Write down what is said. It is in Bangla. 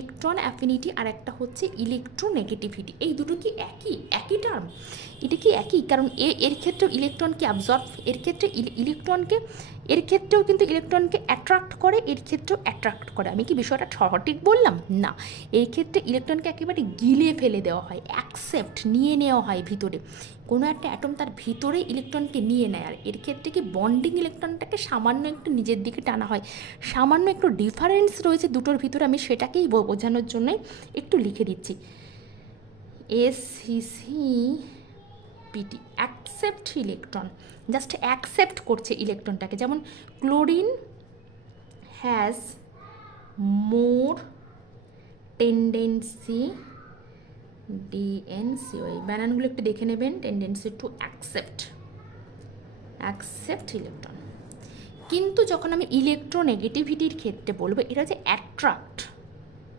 ইলেকট্রন অ্যাফিনিটি আর একটা হচ্ছে ইলেকট্রোনেগেটিভিটি। এই দুটো কি একই টার্ম? এটা কি একই? কারণ এর ক্ষেত্রেও ইলেকট্রনকে অ্যাবজর্ব, এর ক্ষেত্রে ইলেকট্রনকে, এর ক্ষেত্রেও কিন্তু ইলেকট্রনকে অ্যাট্রাক্ট করে, এর ক্ষেত্রেও অ্যাট্রাক্ট করে। আমি কি বিষয়টা সঠিক বললাম? না, এই ক্ষেত্রে ইলেকট্রনকে একেবারে গিলে ফেলে দেওয়া হয়, অ্যাকসেপ্ট নিয়ে নেওয়া হয় ভিতরে, কোনো একটা অ্যাটম তার ভিতরে ইলেকট্রনকে নিয়ে নেয়। আর এর ক্ষেত্রে কি বন্ডিং ইলেকট্রনটাকে সামান্য একটু নিজের দিকে টানা হয়, সামান্য একটু ডিফারেন্স রয়েছে দুটোর ভিতরে, আমি সেটাকেই বোঝানোর জন্যই একটু লিখে দিচ্ছি। Accept, accept electron, just accept করছে ইলেকট্রনটাকে। যেমন ক্লোরিন হ্যাজ মোর টেন্ডেন্সি, ডিএনসি, ওই ব্যানানগুলো একটু দেখে নেবেন, টেন্ডেন্সি টু অ্যাকসেপ্ট ইলেকট্রন। কিন্তু যখন আমি ইলেকট্রোনেগেটিভিটির ক্ষেত্রে বলবো, এটা হচ্ছে অ্যাট্রাক্ট,